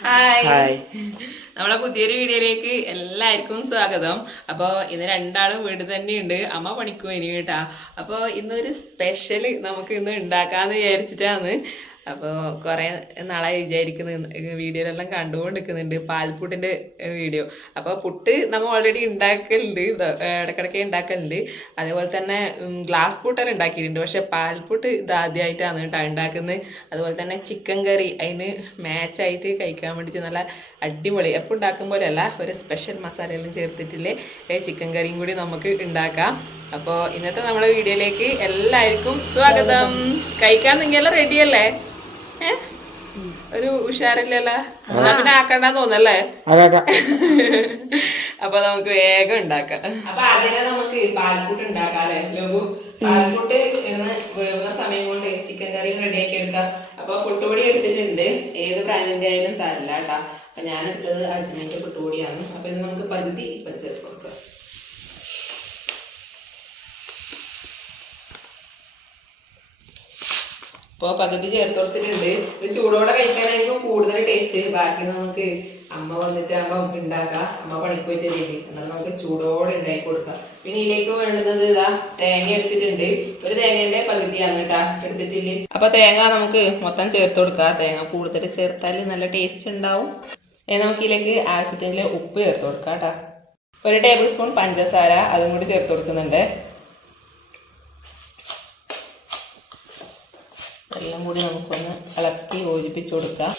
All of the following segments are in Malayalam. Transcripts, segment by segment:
ഹായ് നമ്മളെ പുതിയൊരു വീഡിയോയിലേക്ക് എല്ലാവർക്കും സ്വാഗതം. അപ്പോൾ ഇന്ന് രണ്ടാളും വീട് തന്നെയുണ്ട്. അമ്മ പണിക്ക് പോയി കേട്ടാ. അപ്പോൾ ഇന്നൊരു സ്പെഷ്യൽ നമുക്ക് ഇന്ന് ഉണ്ടാക്കാന്ന് വിചാരിച്ചിട്ടാണ്. അപ്പോൾ കുറേ നാളായി വിചാരിക്കുന്ന വീഡിയോയിലെല്ലാം കണ്ടുകൊണ്ടിരിക്കുന്നുണ്ട് പാൽപ്പുട്ടിൻ്റെ വീഡിയോ. അപ്പോൾ പുട്ട് നമ്മൾ ഓൾറെഡി ഉണ്ടാക്കലുണ്ട്, ഇടയ്ക്കിടയ്ക്ക് ഉണ്ടാക്കലുണ്ട്. അതേപോലെ തന്നെ ഗ്ലാസ് പുട്ടെല്ലാം ഉണ്ടാക്കിയിട്ടുണ്ട്. പക്ഷെ പാൽപ്പുട്ട് ഇത് ആദ്യമായിട്ടാണ് കേട്ടോ ഉണ്ടാക്കുന്നത്. അതുപോലെ തന്നെ ചിക്കൻ കറി അതിന് മാച്ചായിട്ട് കഴിക്കാൻ വേണ്ടിയിട്ട് നല്ല അടിപൊളി, എപ്പോൾ ഉണ്ടാക്കും പോലെയല്ല, ഒരു സ്പെഷ്യൽ മസാലയെല്ലാം ചേർത്തിട്ടില്ലേ ചിക്കൻ കറിയും കൂടി നമുക്ക് ഉണ്ടാക്കാം. അപ്പോൾ ഇന്നത്തെ നമ്മുടെ വീഡിയോയിലേക്ക് എല്ലാവർക്കും സ്വാഗതം. കഴിക്കാൻ നിങ്ങളെല്ലാം റെഡിയല്ലേ? ഒരു ഉഷാറില്ലല്ലോ, പിന്നെ ആക്കണ്ടെന്ന് തോന്നല്ലേ? അപ്പൊ നമുക്ക് വേഗം ഉണ്ടാക്കാം. അപ്പൊ ആദ്യം നമുക്ക് പാൽപ്പൂട്ട് ഉണ്ടാക്കാം അല്ലെ ലോകു? പാൽപ്പൂട്ട് വേവുന്ന സമയം കൊണ്ട് ചിക്കൻ കറി റെഡിയാക്കി എടുക്കാം. അപ്പൊ പുട്ടുപൊടി എടുത്തിട്ടുണ്ട്, ഏത് ബ്രാൻഡിന്റെ ആയാലും സാരില്ല കേട്ടാ. അപ്പൊ ഞാൻ എടുത്തത് അജ്മീന്റെ പുട്ടുപൊടിയാണ്. അപ്പൊ ഇത് നമുക്ക് പകുതി ചേർത്ത് കൊടുക്കാം. അപ്പോൾ പകുതി ചേർത്ത് കൊടുത്തിട്ടുണ്ട്. ഇത് ചൂടോടെ കഴിക്കാനായിരിക്കും കൂടുതൽ ടേസ്റ്റ്. ബാക്കി നമുക്ക് അമ്മ വന്നിട്ട് അമ്മ ഉണ്ടാക്കാം, അമ്മ പണിക്ക് പോയിട്ട് ചെയ്ത് എന്നാൽ നമുക്ക് ചൂടോടെ ഉണ്ടാക്കി കൊടുക്കാം. പിന്നെ ഇതിലേക്ക് വേണ്ടുന്നത് ഇതാ തേങ്ങ എടുത്തിട്ടുണ്ട്. ഒരു തേങ്ങേന്റെ പകുതിയാണ് കേട്ടാ എടുത്തിട്ടില്ലേ. അപ്പൊ തേങ്ങ നമുക്ക് മൊത്തം ചേർത്ത് കൊടുക്കാം. തേങ്ങ കൂടുതൽ ചേർത്താൽ നല്ല ടേസ്റ്റ് ഉണ്ടാവും. നമുക്ക് ഇതിലേക്ക് ആവശ്യത്തിന് ഉപ്പ് ചേർത്ത് കൊടുക്കാം കേട്ടാ. ഒരു ടേബിൾ സ്പൂൺ പഞ്ചസാര അതും കൂടി ചേർത്ത് കൊടുക്കുന്നുണ്ട്. എല്ലാം കൂടി നമുക്കൊന്ന് ഇളക്കി യോജിപ്പിച്ച് കൊടുക്കാം.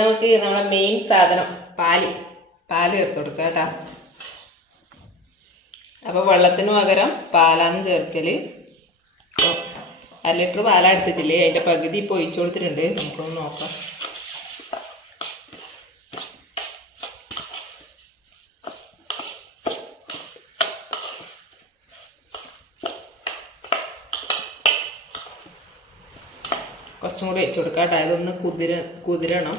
നമുക്ക് നമ്മളെ മെയിൻ സാധനം പാല് ചേർത്ത് കൊടുക്കാം കേട്ടോ. അപ്പോൾ വെള്ളത്തിന് പകരം പാലാണ് ചേർക്കൽ. അപ്പോൾ 1 ലിറ്റർ പാലാണ് എടുത്തിട്ടില്ലേ, അതിൻ്റെ പകുതി ഇപ്പോൾ ഒഴിച്ചു കൊടുത്തിട്ടുണ്ട്. നമുക്കൊന്ന് നോക്കാം. കുറച്ചും കൂടി വെച്ച് കൊടുക്കാം കേട്ടോ. ഇതൊന്ന് കുതിരണം.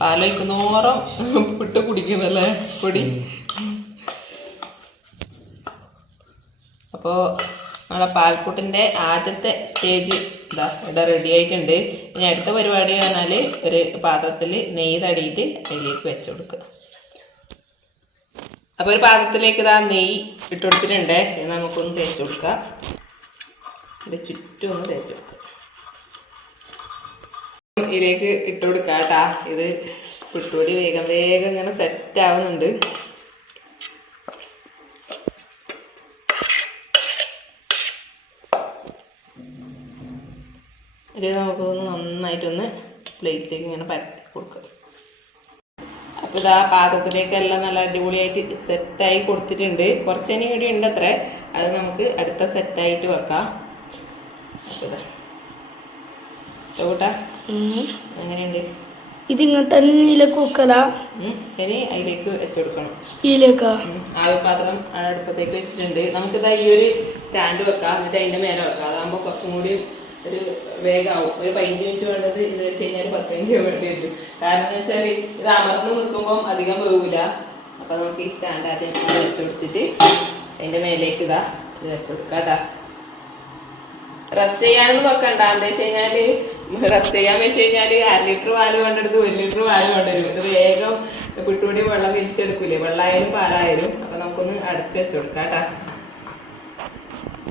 പാലൊഴിക്കുന്നോറും പിട്ട് കുടിക്കുന്നല്ലേ പൊടി. അപ്പോൾ നമ്മളെ പാൽപ്പുട്ടിൻ്റെ ആദ്യത്തെ സ്റ്റേജ് ഇതാ ഇവിടെ റെഡി ആയിട്ടുണ്ട്. ഇനി അടുത്ത പരിപാടി പറഞ്ഞാൽ ഒരു പാത്രത്തിൽ നെയ്യ് തടിയിട്ട് അതിലേക്ക് വെച്ച് കൊടുക്കുക. അപ്പോൾ ഒരു പാത്രത്തിലേക്ക് ഇതാ നെയ്യ് ഇട്ട് കൊടുത്തിട്ടുണ്ട്. ഇത് നമുക്കൊന്ന് തേച്ച് കൊടുക്കാം. ഇതിൻ്റെ ചുറ്റും ഒന്ന് തേച്ച് കൊടുക്കാം. ഇതിലേക്ക് ഇട്ട് കൊടുക്കാം കേട്ടാ. ഇത് പുട്ടുപൊടി വേഗം ഇങ്ങനെ സെറ്റ് ആവുന്നുണ്ട്. ഇത് നമുക്കൊന്ന് നന്നായിട്ടൊന്ന് പ്ലേറ്റിലേക്ക് ഇങ്ങനെ പരത്തി കൊടുക്കാം. അപ്പോൾ ഇത് ആ പാത്രത്തിലേക്കെല്ലാം നല്ല അടിപൊളിയായിട്ട് സെറ്റായി കൊടുത്തിട്ടുണ്ട്. കുറച്ചതിനും കൂടി ഉണ്ട് അത്ര, അത് നമുക്ക് അടുത്ത സെറ്റായിട്ട് വെക്കാം. ചോട്ടാ എങ്ങനെയുണ്ട്? ഇതിങ്ങനെ തന്നിലേക്ക് വെക്കല. ഇനി അതിലേക്ക് വെച്ചെടുക്കണം. പാത്രം അടുപ്പത്തേക്ക് വെച്ചിട്ടുണ്ട്. നമുക്കിതാ ഈ ഒരു സ്റ്റാൻഡ് വെക്കാം, എന്നിട്ട് അതിൻ്റെ മേലെ വെക്കാം. അതാകുമ്പോൾ കുറച്ചും കൂടി ഒരു വേഗമാവും. ഒരു 15 മിനിറ്റ് വേണ്ടത് ഇത് വെച്ച് കഴിഞ്ഞാൽ 10 മിനിറ്റ് വേണ്ടി വരും. കാരണം എന്ന് വെച്ചാൽ ഇത് അമർന്ന് നിൽക്കുമ്പം അധികം വേവില്ല. അപ്പം നമുക്ക് ഈ സ്റ്റാൻഡ് ആദ്യം വെച്ച് കൊടുത്തിട്ട് അതിൻ്റെ മേലേക്ക് ഇതാ ഇത് വെച്ച് കൊടുക്കാം കേട്ടാ. റെസ്റ്റ് ചെയ്യാനൊന്നും വെക്കണ്ട. എന്താ വെച്ച് കഴിഞ്ഞാൽ റെസ്റ്റ് ചെയ്യാൻ വെച്ച് കഴിഞ്ഞാൽ 1/2 ലിറ്റർ പാല് വേണ്ടെടുത്ത് 1 ലിറ്റർ പാല് വേണ്ടവരും. ഇത് വേഗം പുട്ടുപൊടി വെള്ളം വലിച്ചെടുക്കൂലേ, വെള്ളമായാലും പാലായാലും. അപ്പം നമുക്കൊന്ന് അടച്ചു വെച്ച് കൊടുക്കാം കേട്ടാ.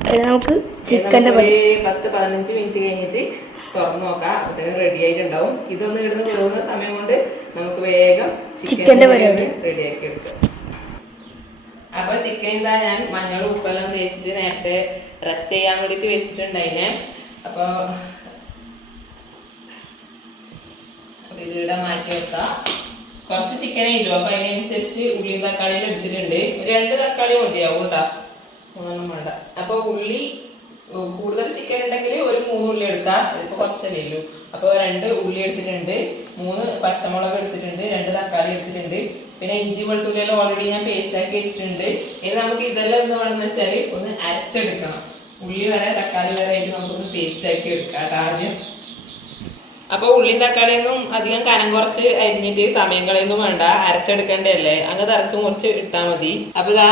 നമുക്ക് 10-15 മിനിറ്റ് കഴിഞ്ഞിട്ട് തുറന്നു നോക്കാം. അപ്പോഴത്തേനും റെഡി ആയിട്ടുണ്ടാവും. ഇതൊന്ന് ഇടുന്ന് വേവുന്ന സമയം കൊണ്ട് നമുക്ക് വേഗം ചിക്കൻ്റെ റെഡിയാക്കി എടുക്കാം. അപ്പോൾ ചിക്കൻ ഇതാ ഞാൻ മഞ്ഞളും ഉപ്പെല്ലാം തേച്ചിട്ട് നേരത്തെ റെസ്റ്റ് ചെയ്യാൻ വേണ്ടിയിട്ട് വെച്ചിട്ടുണ്ട് അതിനെ. അപ്പോൾ ഇതിവിടെ മാറ്റി വെക്കാം. കുറച്ച് ചിക്കൻ ആയില്ലോ, അപ്പോൾ അതിനനുസരിച്ച് ഉള്ളിയും തക്കാളിയും എടുത്തിട്ടുണ്ട്. 2 തക്കാളി മതിയാവും കേട്ടോ, 3 വേണ്ട. അപ്പോൾ ഉള്ളി കൂടുതൽ ചിക്കൻ ഉണ്ടെങ്കിൽ ഒരു 3 ഉള്ളി എടുക്കാം. ഇതിപ്പോൾ കുറച്ചല്ലേ ഉള്ളൂ. അപ്പോൾ 2 ഉള്ളി എടുത്തിട്ടുണ്ട്, 3 പച്ചമുളക് എടുത്തിട്ടുണ്ട്, 2 തക്കാളി എടുത്തിട്ടുണ്ട്. പിന്നെ ഇഞ്ചി വെളുത്തുള്ളിയെല്ലാം ഓൾറെഡി ഞാൻ പേസ്റ്റാക്കി വെച്ചിട്ടുണ്ട്. ഇനി നമുക്ക് ഇതെല്ലാം എന്ന് വേണമെന്ന് വെച്ചാൽ ഒന്ന് അരച്ചെടുക്കണം. ഉള്ളി വരെ തക്കാളി വരെ ആയിട്ട് നമുക്കൊന്ന് പേസ്റ്റാക്കി എടുക്കാം ആദ്യം. അപ്പൊ ഉള്ളി തക്കാളിയൊന്നും അധികം കനം കുറച്ച് അരിഞ്ഞിട്ട് സമയം കളയൊന്നും വേണ്ട, അരച്ചെടുക്കണ്ടല്ലേ, അങ്ങ് തറച്ച് മുറിച്ച് ഇട്ടാൽ മതി. അപ്പൊ ഇതാ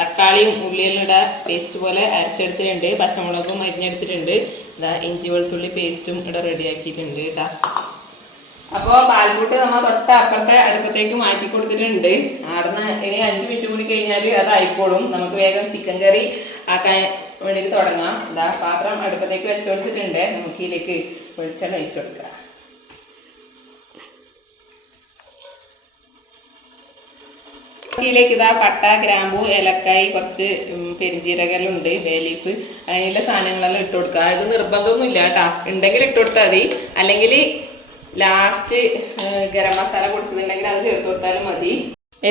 തക്കാളിയും ഉള്ളിയെല്ലാം ഇട പേസ്റ്റ് പോലെ അരച്ചെടുത്തിട്ടുണ്ട്, പച്ചമുളകും അരിഞ്ഞെടുത്തിട്ടുണ്ട്, ഇതാ ഇഞ്ചി വെളുത്തുള്ളി പേസ്റ്റും ഇവിടെ റെഡിയാക്കിയിട്ടുണ്ട് കേട്ടാ. അപ്പോൾ പാൽക്കൂട്ട് നമ്മൾ തൊട്ട അപ്പുറത്തെ അടുപ്പത്തേക്ക് മാറ്റി കൊടുത്തിട്ടുണ്ട്. ആടുന്ന് ഇനി 5 മിനിറ്റ് കൂടി കഴിഞ്ഞാൽ അത് ആയിക്കോളും. നമുക്ക് വേഗം ചിക്കൻ കറി ആക്കാൻ വേണ്ടിയിട്ട് തുടങ്ങാം. ഇതാ പാത്രം അടുപ്പത്തേക്ക് വെച്ച് കൊടുത്തിട്ടുണ്ട്. നമുക്ക് ഇതിലേക്ക് വെളിച്ചെണ്ണ ഒഴിച്ചു കൊടുക്കാം. ഇതിലേക്ക് ഇതാ പട്ട, ഗ്രാമ്പു, ഏലക്കായ്, കുറച്ച് പെരിഞ്ചീരകെല്ലാം ഉണ്ട്, ബേ ലീഫ്, അങ്ങനെയുള്ള സാധനങ്ങളെല്ലാം ഇട്ട് കൊടുക്കുക. ഇത് നിർബന്ധമൊന്നും ഇല്ല കേട്ടാ, ഉണ്ടെങ്കിൽ ഇട്ട് കൊടുത്താൽ മതി, അല്ലെങ്കിൽ ലാസ്റ്റ് ഗരം മസാല പൊടിച്ചിട്ടുണ്ടെങ്കിൽ അത് ചേർത്ത് കൊടുത്താലും മതി.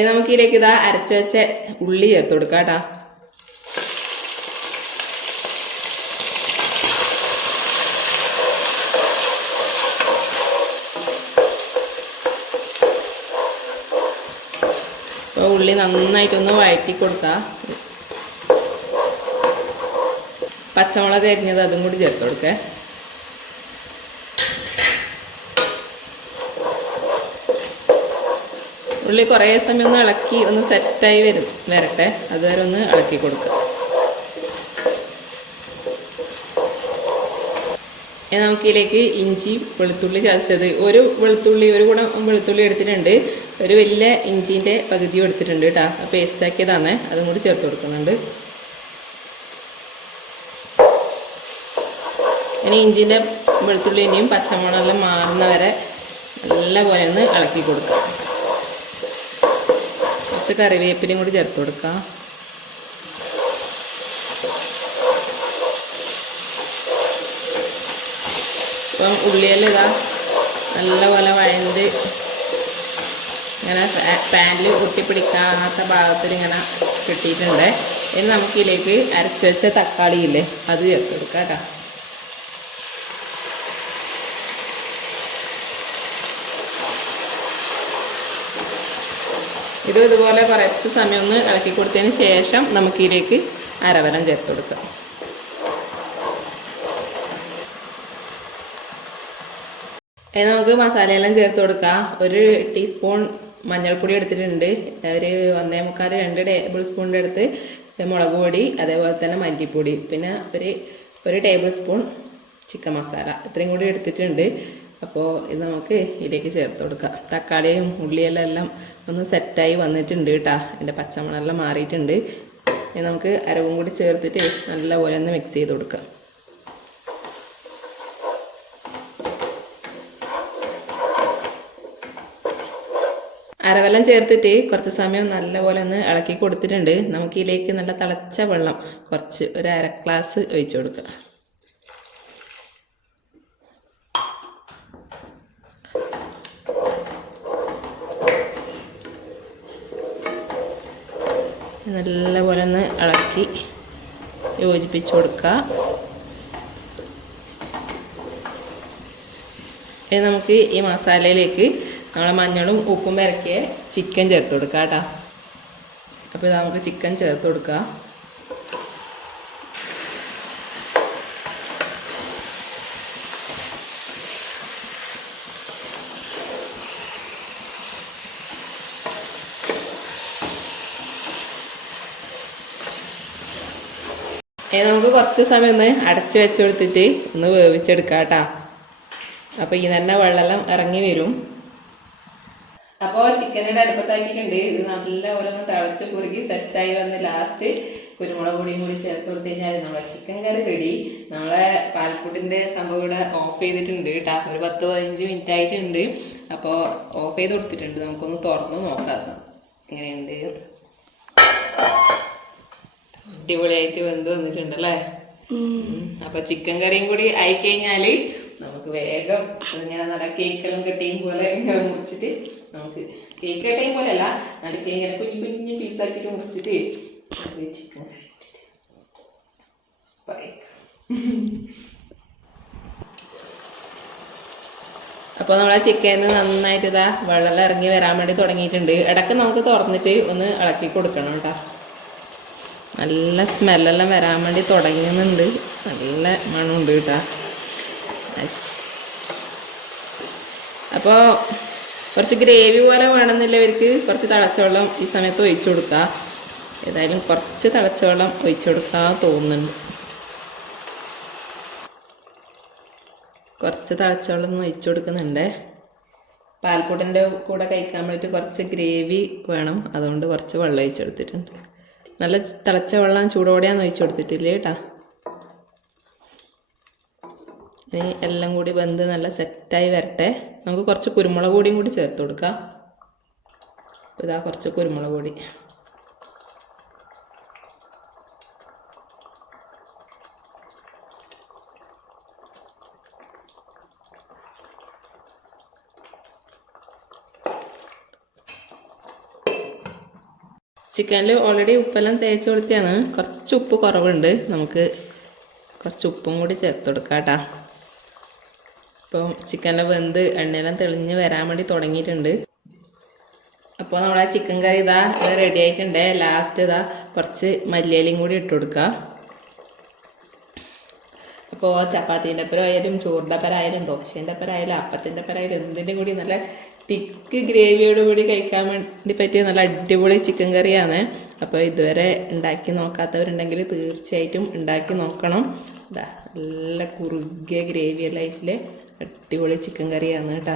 നമുക്ക് ഇതിലേക്ക് ഇതാ അരച്ചു വെച്ച ഉള്ളി ചേർത്ത് കൊടുക്കാം കേട്ടാ. അപ്പോൾ ഉള്ളി നന്നായിട്ടൊന്ന് വഴറ്റി കൊടുക്കാം. പച്ചമുളക് അരിഞ്ഞത് അതും കൂടി ചേർത്ത് കൊടുക്കേ. ഉള്ളി കുറേ സമയം ഒന്ന് ഇളക്കി ഒന്ന് സെറ്റായി വരട്ടെ, അതുവരെ ഒന്ന് ഇളക്കി കൊടുക്കുക. നമുക്കിതിലേക്ക് ഇഞ്ചി വെളുത്തുള്ളി ചതച്ചത്, ഒരു കുടം വെളുത്തുള്ളി എടുത്തിട്ടുണ്ട്, ഒരു വലിയ ഇഞ്ചിൻ്റെ പകുതിയും എടുത്തിട്ടുണ്ട് കേട്ടോ, പേസ്റ്റാക്കിയതാണേ, അതും കൂടി ചേർത്ത് കൊടുക്കുന്നുണ്ട്. ഇനി ഇഞ്ചിൻ്റെ വെളുത്തുള്ളിൻ്റെയും പച്ചമുളകെല്ലാം മാറുന്ന വരെ നല്ലപോലെ ഒന്ന് ഇളക്കി കൊടുക്കുക. കുറച്ച് കറിവേപ്പിലയും കൂടി ചേർത്ത് കൊടുക്കാം. അപ്പം ഉള്ളിയെല്ലാം ഇതാ നല്ലപോലെ വഴണ്ട് ഇങ്ങനെ പാനിൽ ഒട്ടിപ്പിടിക്കാത്ത ഭാഗത്തിൽ ഇങ്ങനെ കിട്ടിയിട്ടുണ്ട്. ഇനി നമുക്കിതിലേക്ക് അരച്ച് വെച്ച തക്കാളിയില്ലേ അത് ചേർത്ത് കൊടുക്കാം കേട്ടോ. ഇതുപോലെ കുറച്ച് സമയം ഒന്ന് ഇളക്കി കൊടുത്തതിന് ശേഷം നമുക്കിതിലേക്ക് അരവലം ചേർത്ത് കൊടുക്കാം. നമുക്ക് മസാലയെല്ലാം ചേർത്ത് കൊടുക്കാം. 1 ടീസ്പൂൺ മഞ്ഞൾപ്പൊടി എടുത്തിട്ടുണ്ട്, ഒരു 1.25-2 ടേബിൾ സ്പൂണിൻ്റെ അടുത്ത് മുളക് പൊടി, അതേപോലെ തന്നെ മല്ലിപ്പൊടി, പിന്നെ ഒരു ടേബിൾ സ്പൂൺ ചിക്കൻ മസാല, ഇത്രയും കൂടി എടുത്തിട്ടുണ്ട്. അപ്പോൾ ഇത് നമുക്ക് ഇതിലേക്ക് ചേർത്ത് കൊടുക്കാം. തക്കാളിയും ഉള്ളിയെല്ലാം ഒന്ന് സെറ്റായി വന്നിട്ടുണ്ട് കേട്ടോ, അതിൻ്റെ പച്ചമണമെല്ലാം മാറിയിട്ടുണ്ട്. ഇനി നമുക്ക് അരവും കൂടി ചേർത്തിട്ട് നല്ലപോലെ ഒന്ന് മിക്സ് ചെയ്ത് കൊടുക്കാം. അരവെല്ലാം ചേർത്തിട്ട് കുറച്ച് സമയം നല്ലപോലെ ഒന്ന് ഇളക്കി കൊടുത്തിട്ടുണ്ട്. നമുക്കിതിലേക്ക് നല്ല തിളച്ച വെള്ളം കുറച്ച് ഒരു 1/2 ഗ്ലാസ് ഒഴിച്ചു കൊടുക്കുക. നല്ലപോലെ ഒന്ന് ഇളക്കി യോജിപ്പിച്ച് കൊടുക്കുക. ഇനി നമുക്ക് ഈ മസാലയിലേക്ക് നമ്മൾ മഞ്ഞളും ഉപ്പും ഇറക്കിയ ചിക്കൻ ചേർത്ത് കൊടുക്കാം കേട്ടോ. അപ്പോൾ ഇത് നമുക്ക് ചിക്കൻ ചേർത്ത് കൊടുക്കാം. നമുക്ക് കുറച്ച് സമയം ഒന്ന് അടച്ചു വെച്ച് കൊടുത്തിട്ട് ഒന്ന് വേവിച്ചെടുക്കാം കേട്ടോ. അപ്പോൾ ഈ തന്നെ വെള്ളമെല്ലാം ഇറങ്ങി വരും. അപ്പോൾ ചിക്കനിടെ അടുപ്പത്താക്കിയിട്ടുണ്ട്. ഇത് നല്ലപോലെ ഒന്ന് തിളച്ച് കുറുകി സെറ്റായി വന്ന് ലാസ്റ്റ് കുരുമുളക് പൊടിയും കൂടി ചേർത്ത് കൊടുത്തു കഴിഞ്ഞാൽ നമ്മളെ ചിക്കൻ കറി റെഡി. നമ്മളെ പാൽക്കൂട്ടിൻ്റെ സംഭവം ഇവിടെ ഓഫ് ചെയ്തിട്ടുണ്ട് കേട്ടോ. ഒരു 10-15 മിനിറ്റ് ആയിട്ടുണ്ട്. അപ്പോൾ ഓഫ് ചെയ്ത് കൊടുത്തിട്ടുണ്ട്. നമുക്കൊന്ന് തുറന്ന് നോക്കാം എങ്ങനെയുണ്ട്. അടിപൊളിയായിട്ട് വെന്ത് വന്നിട്ടുണ്ടല്ലേ. അപ്പോൾ ചിക്കൻ കറിയും കൂടി ആയിക്കഴിഞ്ഞാൽ നമുക്ക് വേഗം ഇങ്ങനെ നല്ല കേക്കെല്ലാം കെട്ടിയും പോലെ മുറിച്ചിട്ട്, നമുക്ക് കേക്ക് കെട്ടിയും പോലെ അല്ല, നടുക്ക് ഇങ്ങനെ കുഞ്ഞു പീസാക്കിയിട്ട് മുറിച്ചിട്ട് ചിക്കൻ കറി അപ്പോൾ നമ്മളെ ചിക്കനിൽ നന്നായിട്ട് ഇതാ വെള്ളം ഇറങ്ങി വരാൻ വേണ്ടി തുടങ്ങിയിട്ടുണ്ട്. ഇടയ്ക്ക് നമുക്ക് തുറന്നിട്ട് ഒന്ന് ഇളക്കി കൊടുക്കണം കേട്ടോ. നല്ല സ്മെല്ലെല്ലാം വരാൻ വേണ്ടി തുടങ്ങുന്നുണ്ട്. നല്ല മണമുണ്ട് കേട്ടോ. അപ്പോൾ കുറച്ച് ഗ്രേവി പോലെ വേണമെന്നില്ലവർക്ക് കുറച്ച് തിളച്ച വെള്ളം ഈ സമയത്ത് ഒഴിച്ചു കൊടുക്കുക. ഏതായാലും കുറച്ച് തിളച്ച വെള്ളം ഒഴിച്ചു കൊടുക്കാൻ തോന്നുന്നുണ്ട്. കുറച്ച് തിളച്ച വെള്ളം ഒഴിച്ചു കൊടുക്കുന്നുണ്ട്. പാൽപ്പൊടിൻ്റെ കൂടെ കഴിക്കാൻ വേണ്ടിയിട്ട് കുറച്ച് ഗ്രേവി വേണം, അതുകൊണ്ട് കുറച്ച് വെള്ളം ഒഴിച്ചു കൊടുത്തിട്ടുണ്ട്. നല്ല തിളച്ച വെള്ളം ചൂടോടെയാന്ന് ഒഴിച്ചു കൊടുത്തിട്ടില്ലേ കേട്ടോ. ഇനി എല്ലാം കൂടി വെന്ത് നല്ല സെറ്റായി വരട്ടെ. നമുക്ക് കുറച്ച് കുരുമുളക് പൊടിയും കൂടി ചേർത്ത് കൊടുക്കാം. ഇതാ കുറച്ച് കുരുമുളക് പൊടി. ചിക്കനിൽ ഓൾറെഡി ഉപ്പെല്ലാം തേച്ച് കൊടുത്തിയാണ്. കുറച്ച് ഉപ്പ് കുറവുണ്ട്, നമുക്ക് കുറച്ച് ഉപ്പും കൂടി ചേർത്ത് കൊടുക്കാം കേട്ടോ. ഇപ്പോൾ ചിക്കനെല്ലാം വെന്ത് എണ്ണയെല്ലാം തെളിഞ്ഞ് വരാൻ വേണ്ടി തുടങ്ങിയിട്ടുണ്ട്. അപ്പോൾ നമ്മളെ ചിക്കൻ കറി ഇതാ റെഡി ആയിട്ടുണ്ട്. ലാസ്റ്റ് ഇതാ കുറച്ച് മല്ലിയിലയും കൂടി ഇട്ട് കൊടുക്കുക. അപ്പോൾ ചപ്പാത്തീൻ്റെ ഒപ്പരായാലും ചോറിൻ്റെ ഒപ്പരായാലും ദോശേൻ്റെ ഒപ്പരായാലും അപ്പത്തിൻ്റെ ഒപ്പരായാലും എന്തിൻ്റെ കൂടി നല്ല തിക്ക് ഗ്രേവിയോട് കൂടി കഴിക്കാൻ വേണ്ടി പറ്റിയ നല്ല അടിപൊളി ചിക്കൻ കറിയാണ്. അപ്പോൾ ഇതുവരെ ഉണ്ടാക്കി നോക്കാത്തവരുണ്ടെങ്കിൽ തീർച്ചയായിട്ടും ഉണ്ടാക്കി നോക്കണം. ഇതാ നല്ല കുറുകിയ ഗ്രേവിയെല്ലാം ആയിട്ടില്ലേ അടിപൊളി ചിക്കൻ കറിയാണ് കേട്ടോ.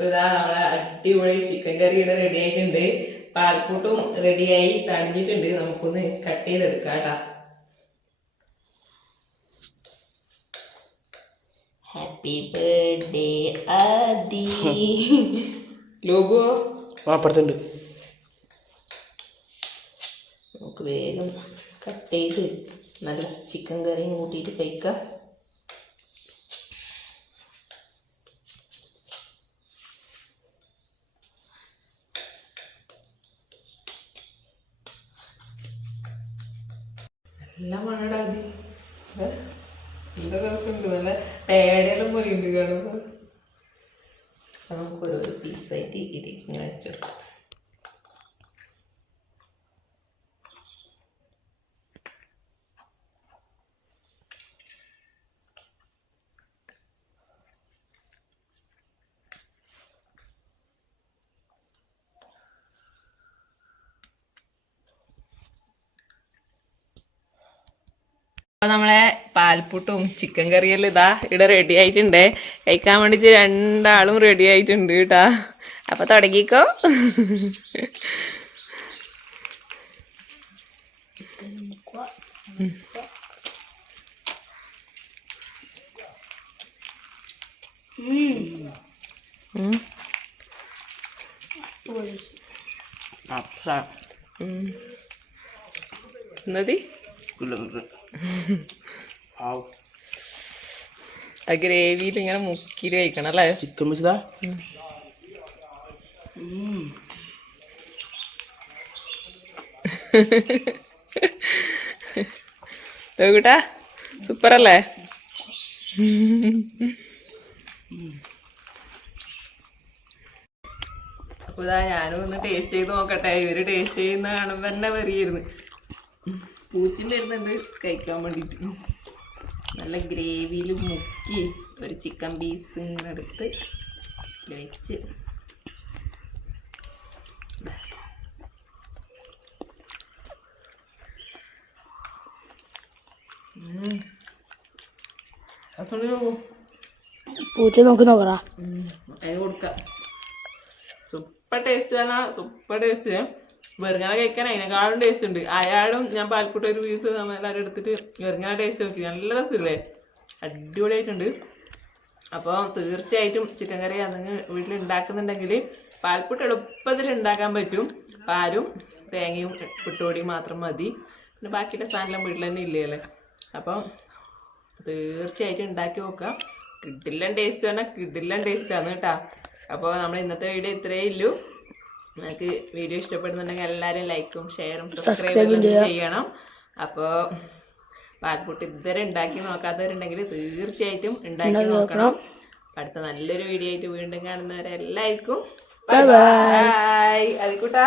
ഇതാ നമ്മളെ അടിപൊളി ചിക്കൻ കറി ഇവിടെ റെഡി ആയിട്ടുണ്ട്. പാൽക്കൂട്ടും റെഡിയായി തണിഞ്ഞിട്ടുണ്ട്. നമുക്കൊന്ന് കട്ട് ചെയ്തെടുക്കാം കേട്ടാ. ഹാപ്പി ബർത്ത്ഡേ ആദി. ലോഗോ അപ്പുറത്തുണ്ട്. നമുക്ക് വേഗം കട്ട് ചെയ്ത് നല്ല ചിക്കൻ കറിയും കൂട്ടിയിട്ട് കഴിക്കാം. നല്ല മണടാ അതി. നല്ല രസമുണ്ട്. നല്ല പേടയെല്ലാം പോലെയുണ്ട് കാണുമ്പോൾ. നമുക്ക് ഓരോ പീസായിട്ട് ഇങ്ങനെ വെച്ചെടുക്കാം. അപ്പോൾ നമ്മളെ പാൽപ്പുട്ടും ചിക്കൻ കറിയെല്ലാം ഇതാ ഇവിടെ റെഡി ആയിട്ടുണ്ട്. കഴിക്കാൻ വേണ്ടിയിട്ട് രണ്ടാളും റെഡി ആയിട്ടുണ്ട് കേട്ടാ. അപ്പൊ തുടങ്ങിക്കോ. എന്നതി ആ ഗ്രേവിയിൽ ഇങ്ങനെ മുക്കിയിട്ട് കഴിക്കണം അല്ലേ. ചിക്കൻ വെച്ചതാ. കൂട്ടാ സൂപ്പർ അല്ലേ. അപ്പൊ ഇതാ ഞാനും ഒന്ന് ടേസ്റ്റ് ചെയ്ത് നോക്കട്ടെ. ഇവര് ടേസ്റ്റ് ചെയ്യുന്ന കാണുമ്പോ തന്നെ വെറിയായിരുന്നു. പൂച്ചും വരുന്നുണ്ട് കഴിക്കാൻ വേണ്ടിയിട്ട്. നല്ല ഗ്രേവിയിൽ മുക്കി ഒരു ചിക്കൻ പീസ് ഇങ്ങനെ എടുത്ത് വെച്ച് പൂച്ച നോക്കറാ അതിന് കൊടുക്കാം. സൂപ്പർ ടേസ്റ്റ് ആണ്. Super taste. വെറുങ്ങനെ കഴിക്കാൻ അതിനെക്കാളും ടേസ്റ്റ് ഉണ്ട്. അയാളും ഞാൻ പാൽക്കൂട്ട് ഒരു പീസ് നമ്മളെല്ലാവരും എടുത്തിട്ട് വെറുങ്ങനെ ടേസ്റ്റ് നോക്കി. നല്ല രസമില്ലേ, അടിപൊളിയായിട്ടുണ്ട്. അപ്പോൾ തീർച്ചയായിട്ടും ചിക്കൻ കറി അതെങ്കിൽ വീട്ടിൽ ഉണ്ടാക്കുന്നുണ്ടെങ്കിൽ പാൽപ്പുട്ട് എളുപ്പത്തിൽ ഉണ്ടാക്കാൻ പറ്റും. പാലും തേങ്ങയും പുട്ടുപൊടിയും മാത്രം മതി. പിന്നെ ബാക്കിയുള്ള സാധനം വീട്ടിൽ തന്നെ ഇല്ലേ. അപ്പം തീർച്ചയായിട്ടും ഉണ്ടാക്കി നോക്കുക. കിടിലൻ ടേസ്റ്റ് പറഞ്ഞാൽ കിടിലൻ ടേസ്റ്റാണ് കേട്ടോ. അപ്പോൾ നമ്മൾ ഇന്നത്തെ വീഡിയോ ഇത്രയേ ഉള്ളൂ. നിങ്ങൾക്ക് വീഡിയോ ഇഷ്ടപ്പെടുന്നുണ്ടെങ്കിൽ എല്ലാവരും ലൈക്കും ഷെയറും സബ്സ്ക്രൈബും ചെയ്യണം. അപ്പോൾ പാൽപ്പുട്ട് ഇതുവരെ ഉണ്ടാക്കി നോക്കാത്തവരുണ്ടെങ്കിൽ തീർച്ചയായിട്ടും ഉണ്ടാക്കി നോക്കണം. അടുത്ത നല്ലൊരു വീഡിയോ ആയിട്ട് വീണ്ടും കാണുന്നവരെ എല്ലാവർക്കും ബൈ. അതിക്കൂട്ടാ.